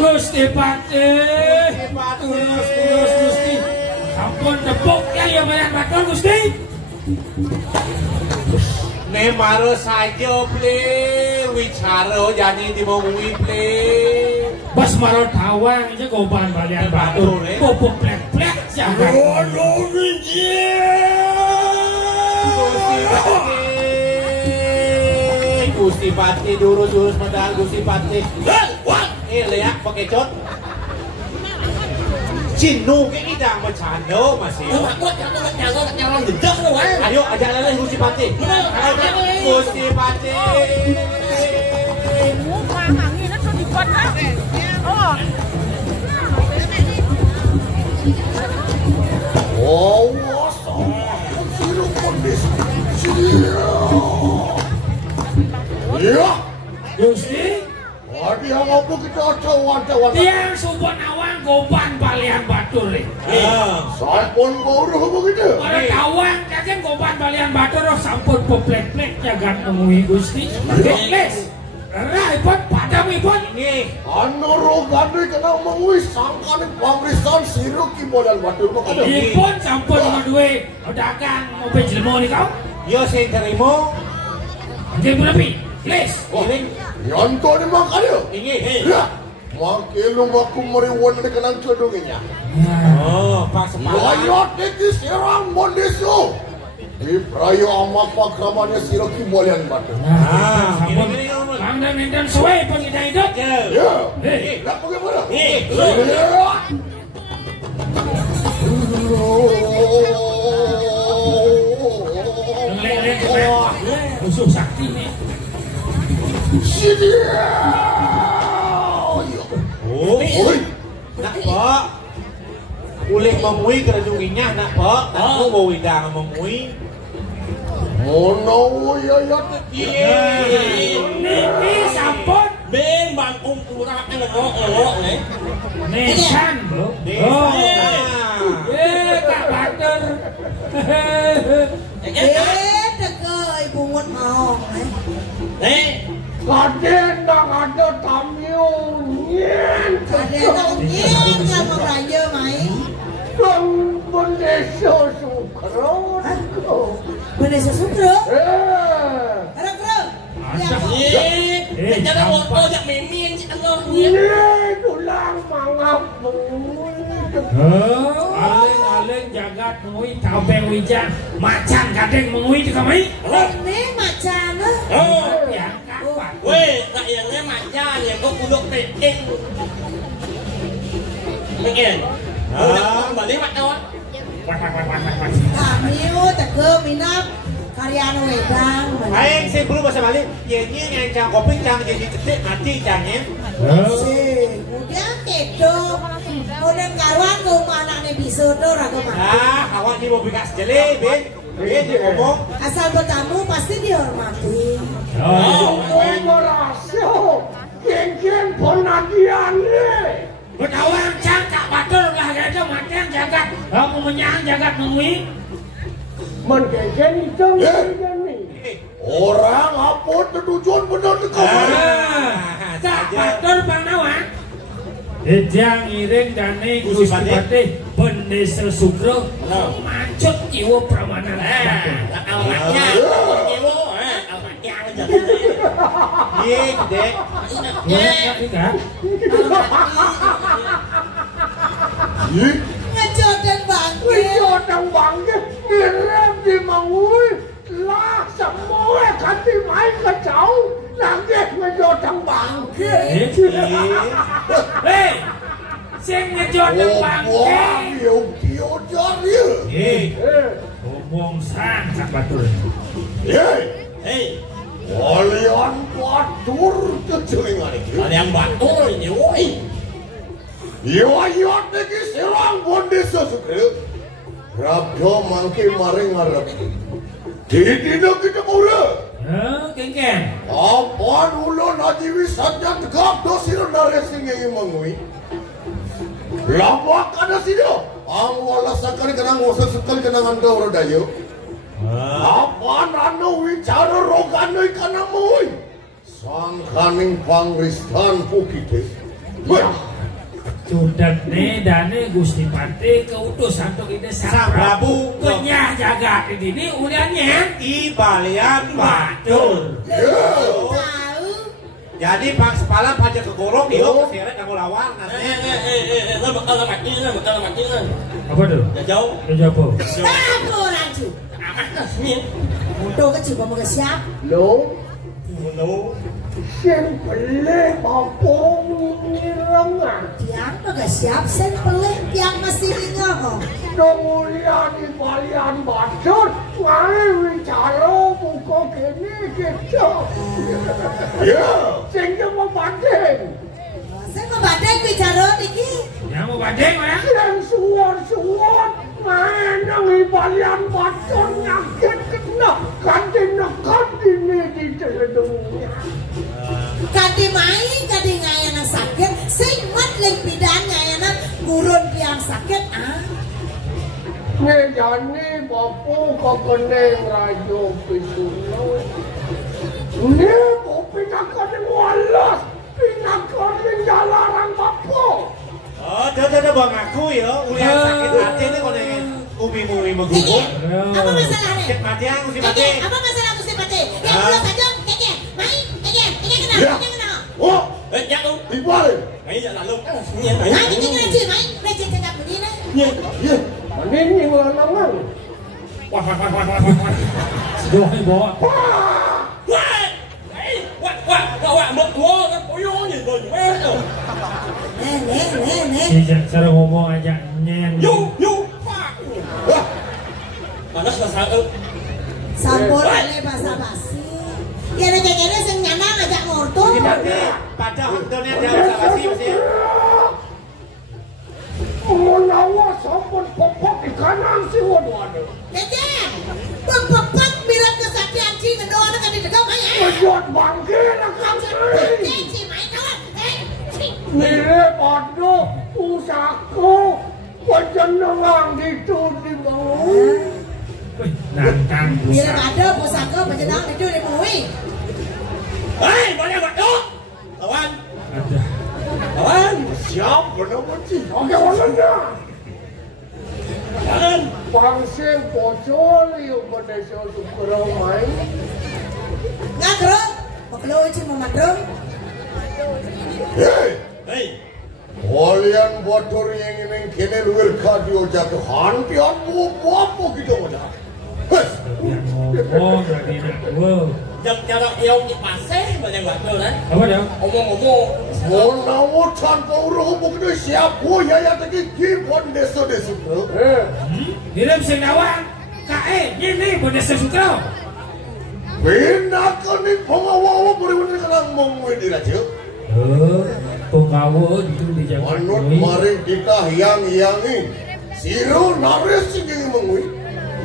Gusti Patih. Terus Gusti. Sampun tepuk ya Bayan Batur Gusti. Ne maro saja ple wicara jani dimongui ple. Bas maro tawang aja goban Bayan Batur. Popok plek-plek jangan. Gusti Patih jurus medal Gusti Patih. Lihat pakai cot. Cinu kayak kita bercanda masih. Jangan jedek lu kan. Ayo ajak leleh Gusti Patih. Gusti Patih. Oh, sirup kondis. Iya. Gusti. Dia ngopo kita cawan-cawan. Dia supon awang goban Balian Batur le. Sampun boruh begitu. Para tawang kakek goban Balian Batur sampun poplek-plek jagat nemui Gusti. Les. Raipun padam ipun. Nggih. Anu rogane kena mengui sangkane pamrisan siruki Balian Batur makanya. Ipun sampun maduwe dagang mobil jelmo nika. Yo sing terima. Nggih berapa? Les. Nyontone makanya. Inggih. Ya. Makilu maku meriwan ni kenang codongnya. Oh, pas sepalan. Layot iki serang mondeso. Di prayo amapak ramanya siroki Balian Batur. Sampun. Kang dan enten suwe pun kita hidup. Ya. Hei. Nak bagaimana? Lele. Musuh sakti nih. Siti. Oh, nak pak. Ulih memui kerajunginya nak pak. Aku mau widang memui. Mono ya. Niki sampun. Ben bangkung kurang elok nih. Nesan bro. Oh. Kak Batur. Dekai bungut mau. Kaden dah ada tamu nyen. Kaden nyen yang meraya main. Bendesa sukro. Bendesa sukro? Ada kro? Jangan mau jak mimin si Allah ni. Tulang mangap. Aleng jagat mengui tabeng wijang macan kadeng mengui di kamai. Ini macan. Ya kapan? Weh, tak yang ni macan yang kau kuluk peking. Peking. Balik macan. Kami teke minap karyan wedang. Aing sing belum bahasa balik. Yenye yang kopi cang jadi cetek mati cangnya. Kemudian kedo. Kemudian karuan ke mana nih bisa tuh ragu mati. Awak ni mau bikas jeli, Ben dia ngomong. Asal bertamu pasti dihormati. Merasa jen penadian ni. Bertawang cang Kak Batur lah gajah matian jagat. Kamu menyang jagat mengui. Menjejen itu ni. Orang apa tertujuan benar ke kamar? Kak Batur Bang Nawang. Ejang iring dane Gusti Patih Bendesa Sugro mancut jiwa pramanan. Awaknya. Jiwa, awaknya aja. Ye, Dek. Ngejodan bangke. Ngejodan bangke. Direm di mangui. Lah semua kati main kacau. Nanti ngejodan bangke. Hei, sing ngejodan bangke. Yo dia. Ngomong sang Kak Batur. Hei. Kalian Batur kejelingan itu. Kalian Batur ini, woi. Yo niki serang Bendesa Sugro. Rabdo mangke maring ngarep. Didina kita Pura. Kengken. Apa ulun haji wisata tegap dosir dari singi mangui. Lawak ada sida. Ang wala sakali kenang wasa sekali kenang anda orang dayo. Apa nano wicara rogano ikan mui. Sang kaning pangristan pukite. Cudane dane Gusti Pati keutus untuk ini Sang Prabu kenyah Jagat ini udahnya di balian batur. Tahu. Jadi Pak Sepala pajak ke gorong yuk seret kamu lawan Bakal mati. apa tuh? Jauh. Jauh. Apa orang tu? Amat nih. Untuk kecil mau siap. Lo No. sing pelih apa ngirangan. Yang mau siap sen pelih yang masih ingat kok. Mulia di balian batur, mari bicara buka kini kita. Ya, sing mau banding. Saya mau banding bicara niki. Yang mau banding orang? Yang suar-suar main di balian batur nyakit kena kantin ini di teledungnya. Kadi main, kadi ngayana sakit, sing mat leng pidan ngayana gurun yang sakit Nih jani bapu kekeneng rajo pisuno. Nih mau pinakan yang walas, pinakan yang jalanan bapu. oh dah bang aku ya ulian sakit hati nih kalau umi Keke, apa masalahnya? sakit mati yang Gusti Pati Apa masalah Gusti Pati? Yang belum saja, Keke, main, Keke kena. Oh, Nhắc luôn. dibalik. Mày giờ là luôn. Main, Keke main cakap begini. Iya, ini yang lanangan. Wah. Sudah bawa. Wah, mất quá, nó bối rối gì rồi quá. Nih. Cara ngomong aja nyen. Yu. Mà nó sợ. Sampun oleh basa-basi. Ya nek kene sing nyanang ajak ngorto. Gusti Pati pada waktunya dia usah basi mesti Menawa sampun popok di kanan si waduh. Keke, pepepet bilang kesaktian ci ngedoana kan di dekat main. Menjot bangke lah Keke ci main kawan. Nire pada usahaku penjenengan itu dibangun. Wih, nantang Bila pusat. ada pusaka penjenang itu dimui. Hei, mana buat tu? Kawan. Ada. Kawan. Siapa nama cik? Oke, warnanya. Kawan. Pangsing bocor yang berdesa sukarau main. Ngakro, maklo ci memadrong. Hei. Kalian bocor yang ini kini luar kadio jatuh hantian apa kita mana? Yang ngomong lagi nak. Wow. Dân cho nó yêu cái bà xé mà đang gọi tôi đấy. Apa dah? Omong. Menawa tanpa uruh begitu siapa ya tadi kipon desa-desa tu? Diram sing nawang. Kae, ini bodes sesukro. Pinakan ni pengawawa benar-benar kadang mengwedi raja. Penggawa itu di Jagat. Manut maring kita yang-yangi. Siro naris sing mengwi.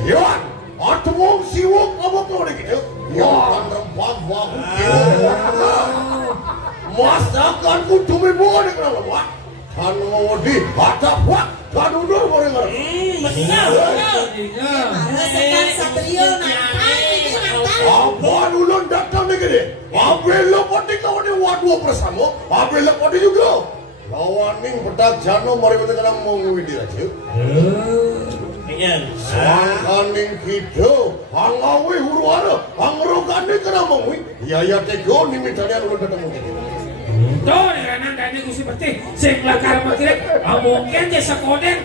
Yan, atwong siwok apa kau ni kita? Yan rempah bahu. Masakan kudu mebo ni kana lawak. Kan ngodi hatap wak. Kan undur boleh ngar. Benar. Marasakan satrio nampak ini nampak. Apa ulun datang ni gede? Apabila pati kau ni waduh bersama, apabila pati juga. Lawaning pedak jano mari betul kana mengwi di raja. Ingin. Sangkaning kita, hangawi huruara, hangrokane kana mengwi. Ya tego ni mitanya ulun datang mungkin. Tuh, dengan dari Gusti Pati, sing lakar makirip, mungkin dia sekoden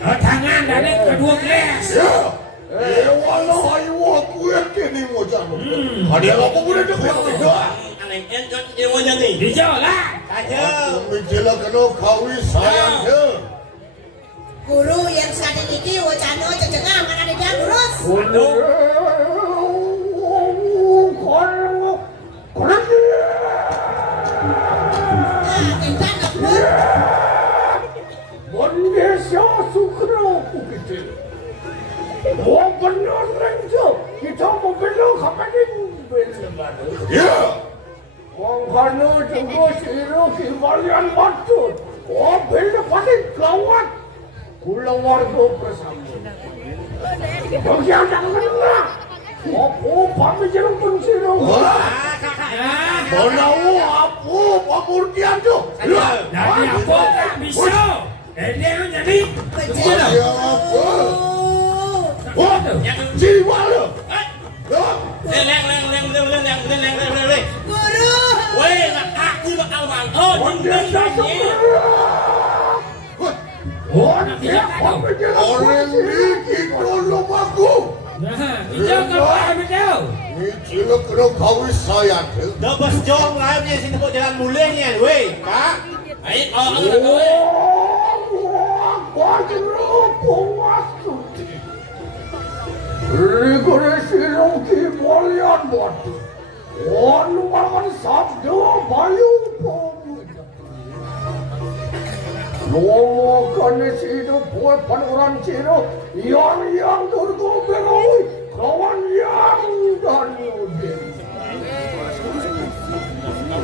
tangan dari kedua gelas. Ya, walau ayu aku yakin ni mo jano. Ada apa boleh dekat kita? Anh em cho yêu nhân gì? Dijauh lah. aja Menjela kena kawi sayangnya. Guru yang saat ini wacana cecengah mana di dia terus. Kita ngepun. Manusia sukra aku kita. Mau benar renjo, kita mau benar kapan ini benar. Ya. Mangkano juga siro kembalian batu. Oh benar paling gawat. Pulau warga bersama. Bagian jangan kena. Oh pami jangan pun siro. Menawa apa apa pamurtian tuh? Jadi apa tak bisa? Dia jadi Ya apa? Wah, jiwa lo. Leng. Guru. Weh, nak aku bakal bantu. Orang dikit dulu aku. Nah, hijau kapal hijau. Ini cilok kena kawin saya tuh. Dah bos jom lah ni sini kau jalan mulainya, weh, kak. Ayo, aku nak kau. yang tergobel kawan yang dan udin.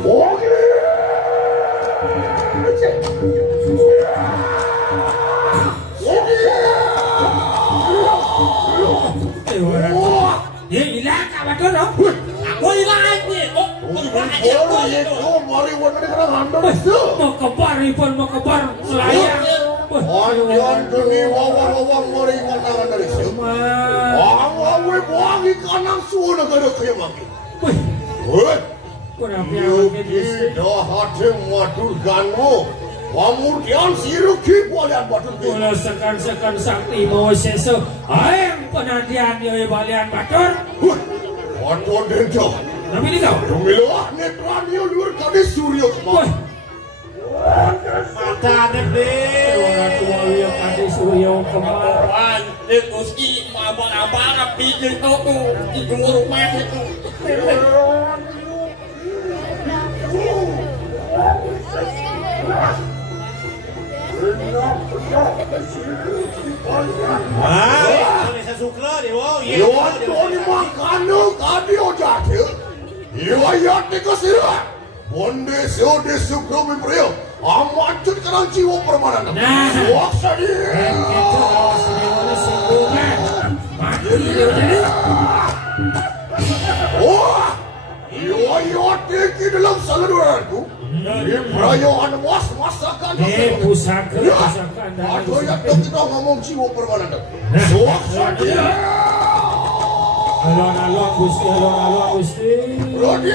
Oke. Dia hilang kat badan tu. Aku hilang ni. Oh, Baru itu mari warna kena handal itu. Mau kebar pun mau kebar melayang. Anjan demi wawang mari kena handal itu. Awe buangi kanang suuna kada kaya maki. Weh. Kurang Yuki dah hati maturkanmu. Pamurtian siruki balian batur. Kalau sekan sakti mau sesu, ayam penantian dia balian batur. Batur denda. Tapi ni kau. Tumilah netrani luar kade surya kemana. Mata deh. Orang tua dia kade surya kemar. Wan, meski abang-abang api itu di rumah itu. Ah, saya suka dia, wow. Yawan ni makanu kade ojate. Iwayat ni kasira. Bonde seo desukro mipriyo. Amatut karang jiwa permanen. Waksa dia. Kita awak sendiri mati dia jadi. Wah, iwayat ni dalam saluranku. Ini perayaan masakan. Pusaka Aduh ya kita ngomong jiwa permanen. Waksa dia. Alon Gusti. Rodi.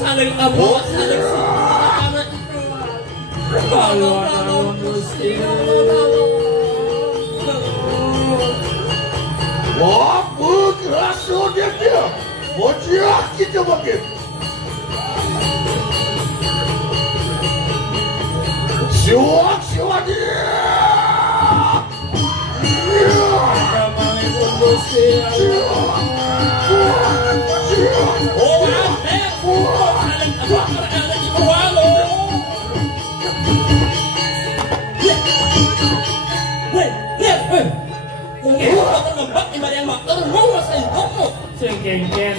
Saling abot, saling Alon Gusti. Wah, kerasa dia. Bocah kita makin. Syuak dia. Assalamualaikum Gusti. Sengkengken.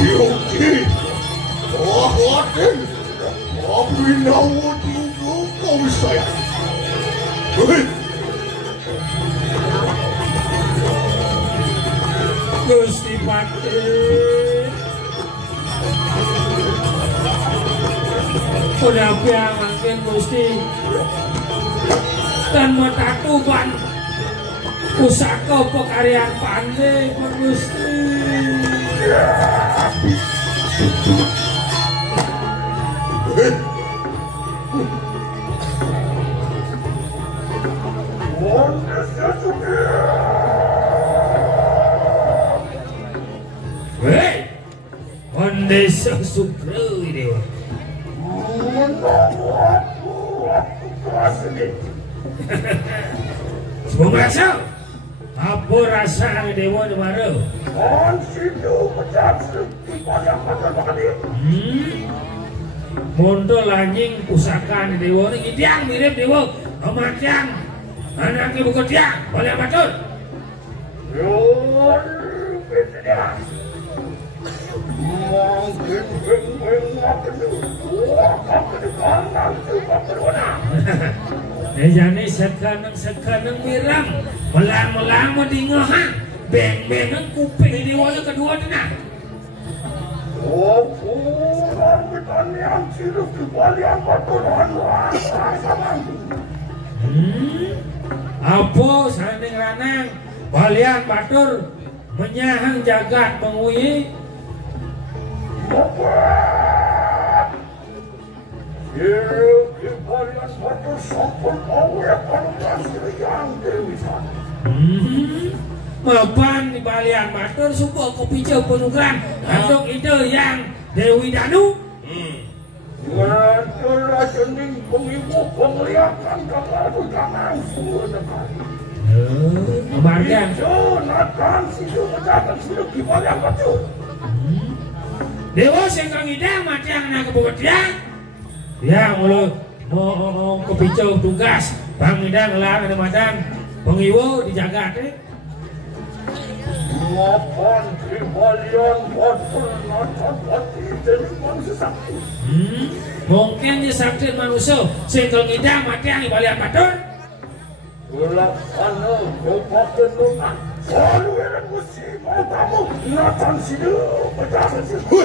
Yuki. Oh, Aden. Aku nawa juga kau saya. Gusti Pati. Udah biang makin Gusti. Dan metatuban pusaka pekaryan pandai Gusti. Hei, Monde Sesukro dewa. Sebelum rasa apa rasa dewa ni baru? Mondo lanjing pusaka ni dewa ni ideang mirip dewa amatiang anak ibu ketiang boleh betul? Jadi sekarang mirang melang di ngohang beng kuping dewa ni kedua ni nak. Apa sanding ranang balian batur menyahang jagat mengui Mapan di balian batur subuh kepicu penugaran untuk itu yang Dewi Danu Kemargian Dewa sengkang idang mati yang nak kebukat yang mulut mau kepicu tugas Bang Idang lah ada madan pengiwo di Jagat Mapan kembalian batur nata-nati dari manusia sakti. Mungkin dia sakti manusia sengkang idang mati yang di balian batur Laksana kabupaten Nunan selalu erat mesti mau kamu natan sidu berjalan sidu.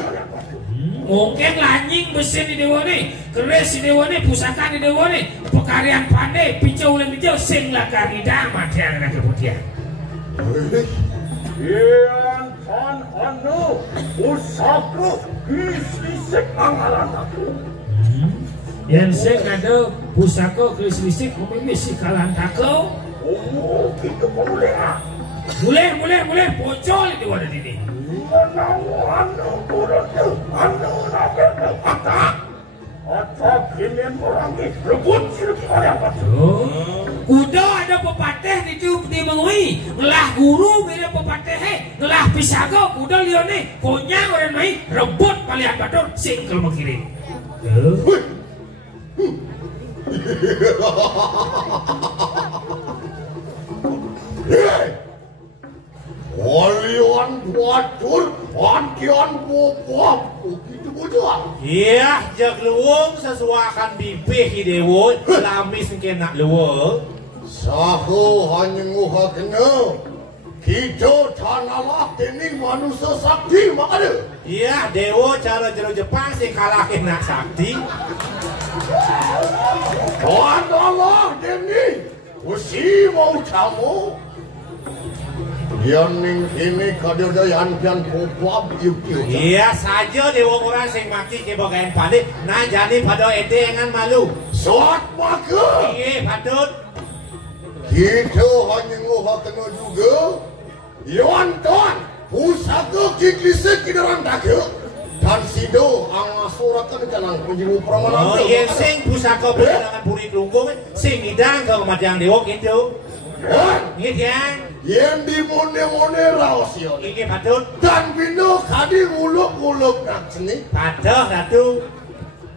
Mungkin lanjing besi di dewa ni keris di dewa ni pusaka di dewa ni pekarian pandai picau ulang hijau sing lakar idang mati yang nak kemudian Yang tan anu pusaka kislisik angalan aku yang sing ada pusaka keris-kerisik memimisi kalan takau gitu boleh boleh bocol di wadah ini anu turun anu nabe kata atau kini merangi rebut sirup yang betul kuda ada pepatih di mengui ngelah guru bila pepatih ngelah pisago kuda lione konyang orang main rebut palian batur singkel mengirim Walian batur ankian bopop begitu bocah. Iya, jak luwung sesuakan bibih dewo lamis kena luwung. Sahu hanya nguha kena. Kita tanalah tening manusia sakti makanya. Iya, dewo cara jero Jepang sing kalah kena sakti. Tanalah tening usi mau camu. Yang ini kadang-kadang yang popap yuk. Iya saja dewa orang sing mati ke bagian pandai. Nah jadi pada edengan malu. Suat maka. Iya patut. Kita hanya nguha kena juga. Yon tuan pusaka kiklisik kidaran dakil. Dan sido angasurakan jangan penjiru peramalan. Oh iya sing pusaka berjangan puri kelungkung. Sing idang ke kematian dewa gitu. Iya yang. Yang di mone rahasia. Ini patut. Dan bino kadi uluk nak seni. Patut ratu.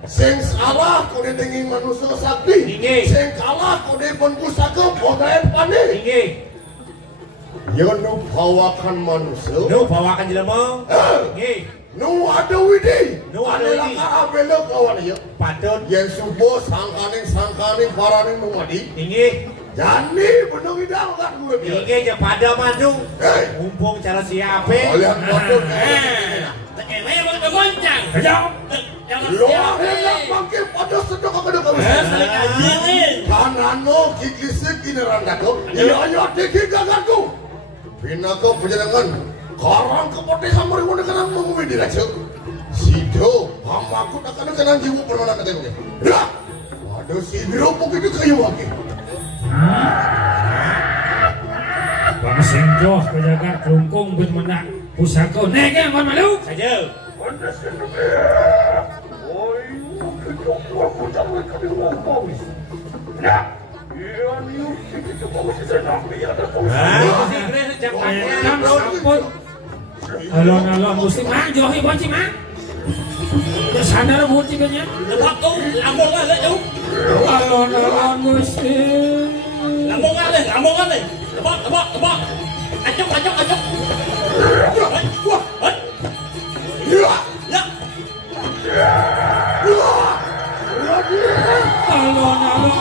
Sing salah kau dengin manusia sakti. Ini. Sing kalah kau pun pusaka podaen pandai. Ini. Yo nu bawakan manusia. Nu bawakan jelema. Ini. Nu ada widi. Nu ada widi. Adalah belok kawan ya. Patut. Yang subuh sangkaning paraning nu madi. Ini. Jani bener idang kan gue biar. Ini aja pada maju. Mumpung cara siapa? Kalian patut. Saya mau goncang. Loh hendak bangkit pada sedek kepada kami. Kanano kikisik kineran dato. Iya tiki gaganku. Pinaka penjenengan. Karang kepote samari wone kanang mengumi diraja. Sido hamaku tak kenang jiwa permanen katanya. Dah. Waduh sidro begitu kayu lagi. Bang Singjoh ke Jagat kelungkung bermenang pusaka neng yang malu saja Alon-alon mesti mang johi boci mang. Kesana boci kanya. Lepas tu lambung kan le tu. Alon-alon mesti. Lambung kan le. Lepas. Acok. Wah. Ya. Alon-alon.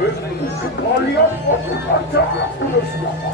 Kalian pasukan Jagat sudah siapa?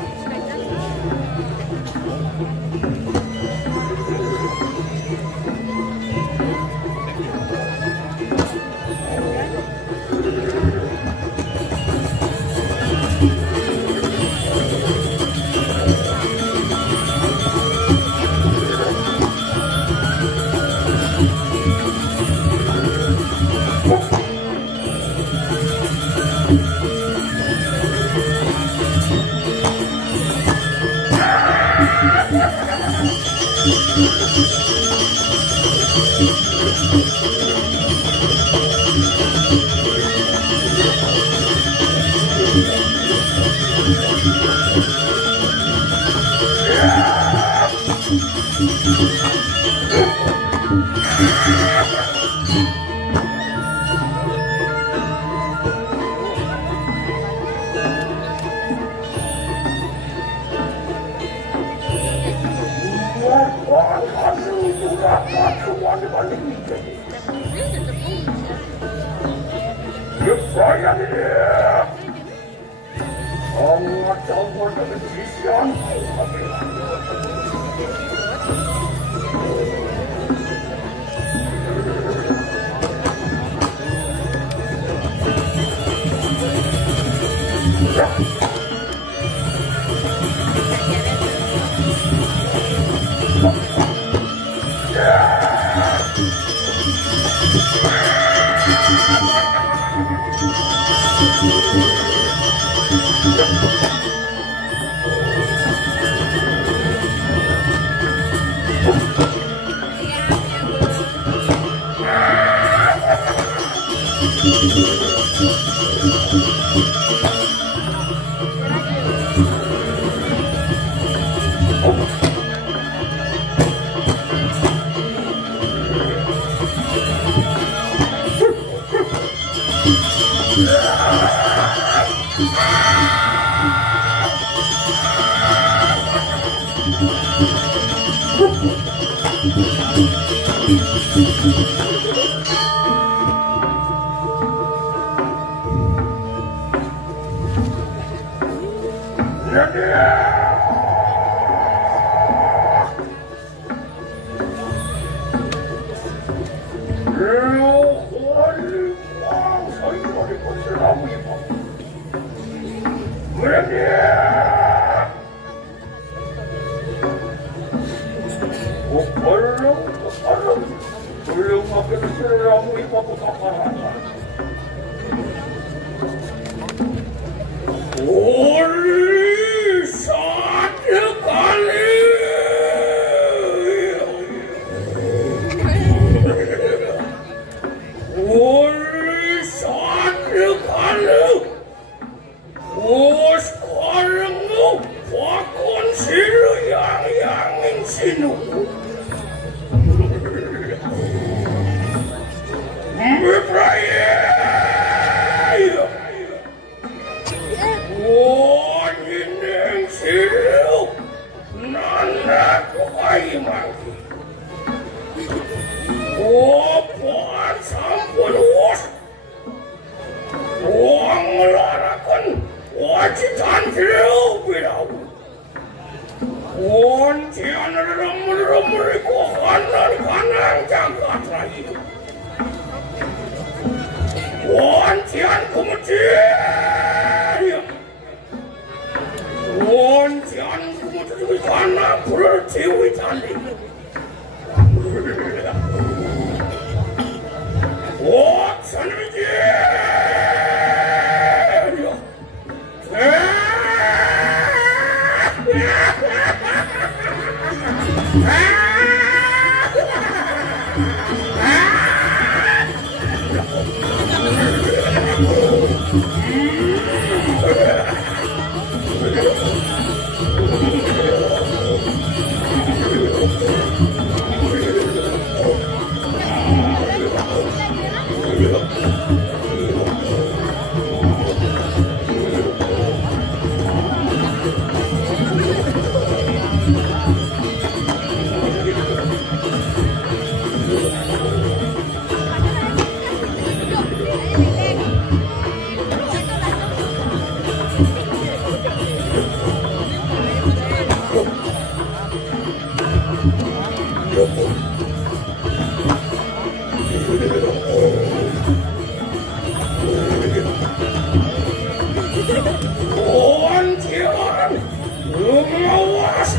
Pertiwi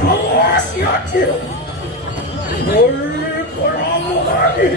Awas ya dia. Boleh kamu lagi.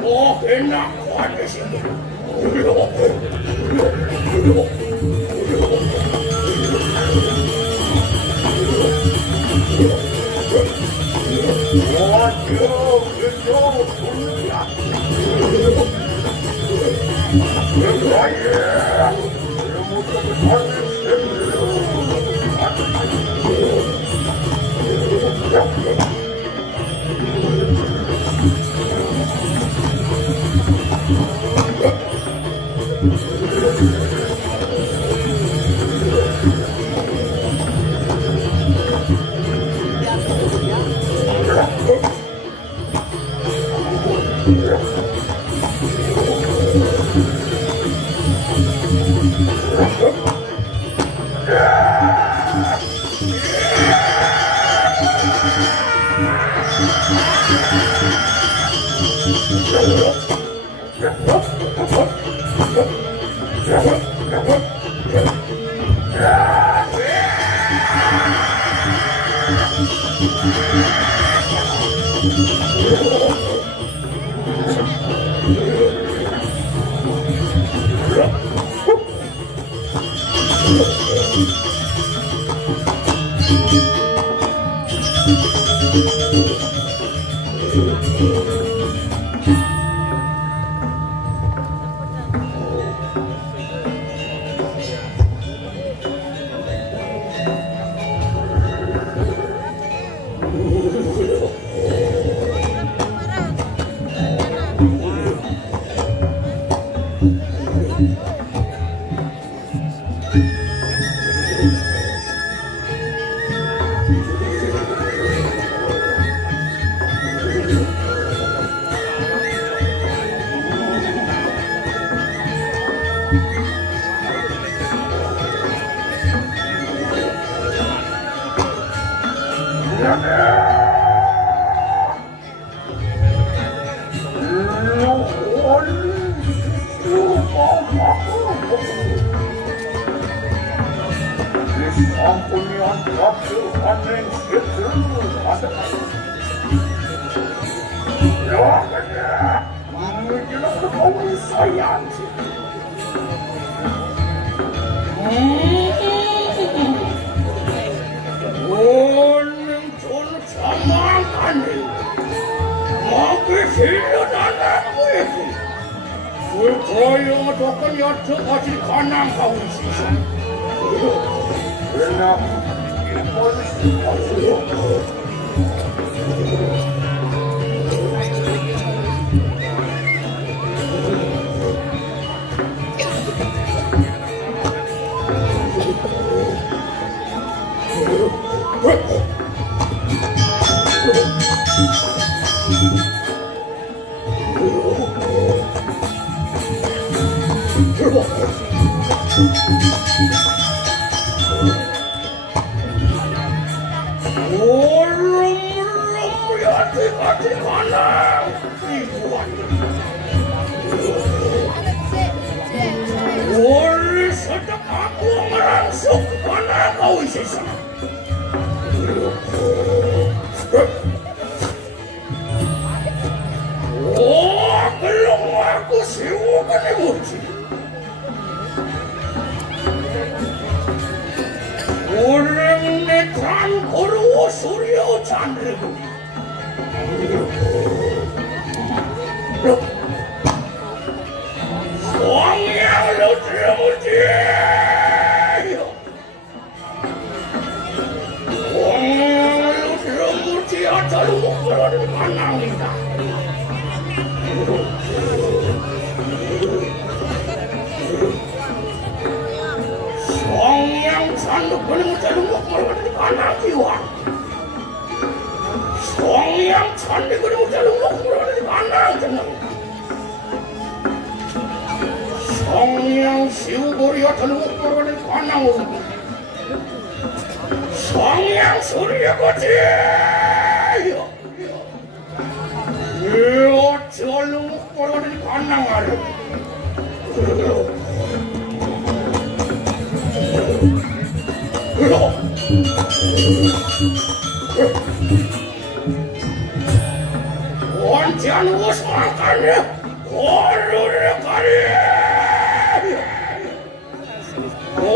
Oh, enak banget sih.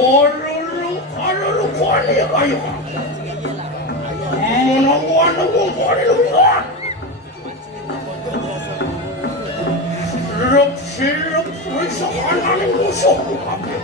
Kalau kuat ya kayu. Menawan kuat lupa. Sirup wisahan yang musuh kami.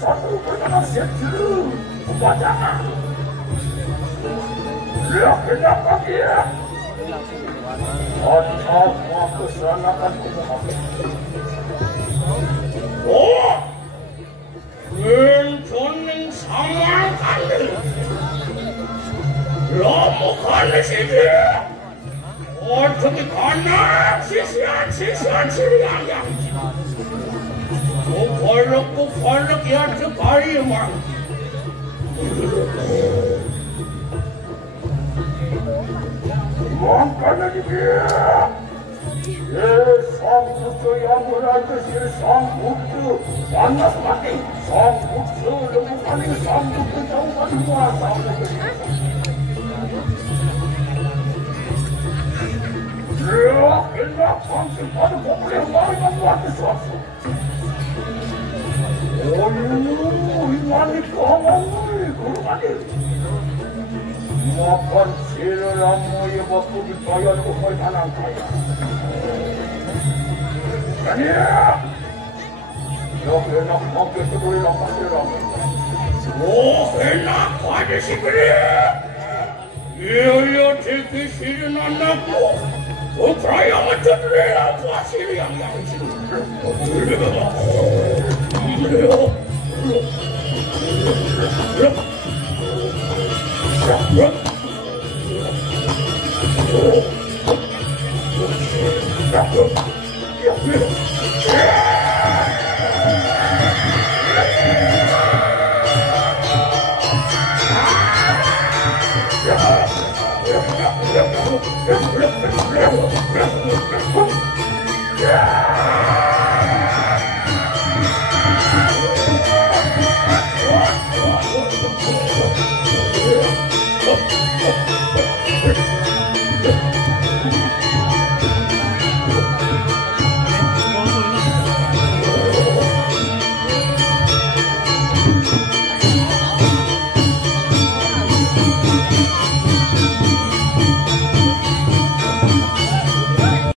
satu perkara setu kepada dia kenapa dia atau keselamatan Muhammad. Oh, mentoning sama kali, lama kali sini. Oh, tapi kanan sisian sirian yang. Kukolok ya sekali mang. Makanya dia, sang putu yang berada di sang putu panas mati, sang putu lebih paling sang putu jauh paling kuasa. Dia hendak bangkit pada pokok yang baru membuat sesuatu. Oh, ini kamu, kurang. Makan silamu ya waktu dibayar oleh tanah kaya. Kaya, yang enak makan kedua lapan silamu. Oh, enak ada si beri. Iya cekik sirin anakku. Putra yang macam rela pasir yang sini. Look.